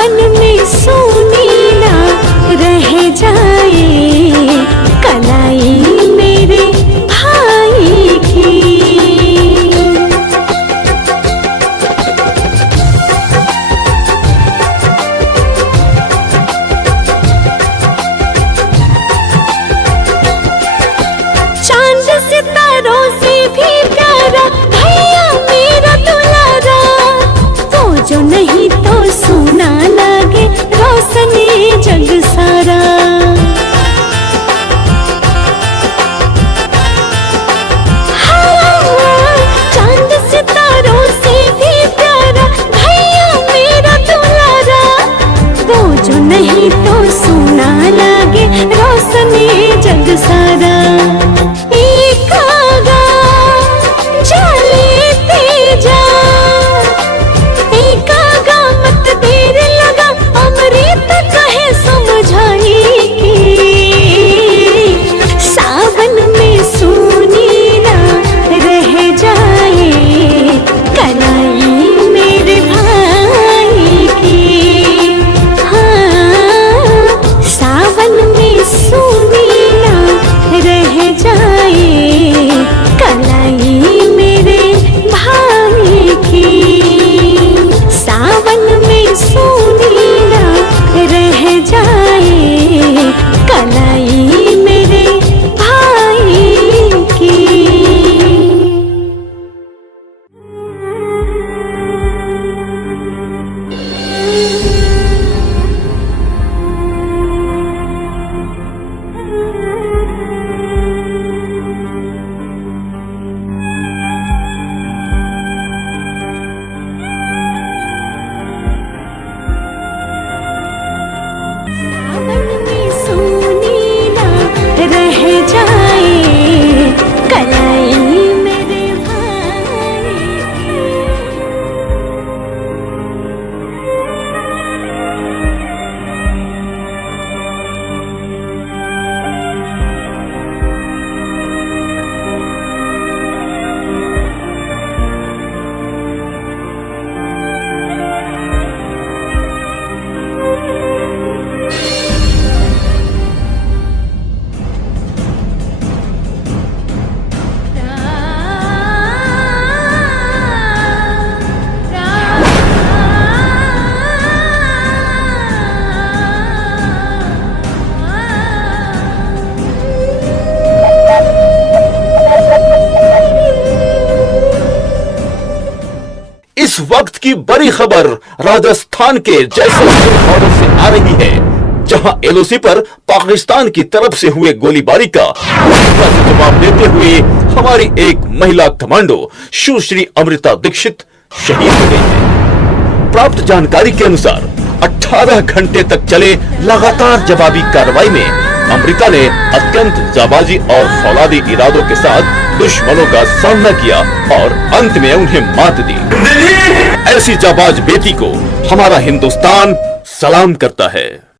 सावन में सोनी ना रह जाए कलाई मेरे भाई की। चांद सितारों से भी प्यारा भैया मेरा दुलारा, वो जो नहीं तो सोना लगे रोशनी जग सारा। हाँ, चांद सितारों से भी प्यारा भैया मेरा दुलारा, वो जो नहीं तो सोना लगे रोशनी जग सारा। इस वक्त की बड़ी खबर राजस्थान के जैसलमेर बॉर्डर से आ रही है, जहां एलओसी पर पाकिस्तान की तरफ से हुए गोलीबारी का जवाब देते हुए हमारी एक महिला कमांडो सुश्री अमृता दीक्षित शहीद हो गई है। प्राप्त जानकारी के अनुसार 18 घंटे तक चले लगातार जवाबी कार्रवाई में अमृता ने अत्यंत जाबाजी और फौलादी इरादों के साथ दुश्मनों का सामना किया और अंत में उन्हें मात दी। ऐसी जाबाज बेटी को हमारा हिंदुस्तान सलाम करता है।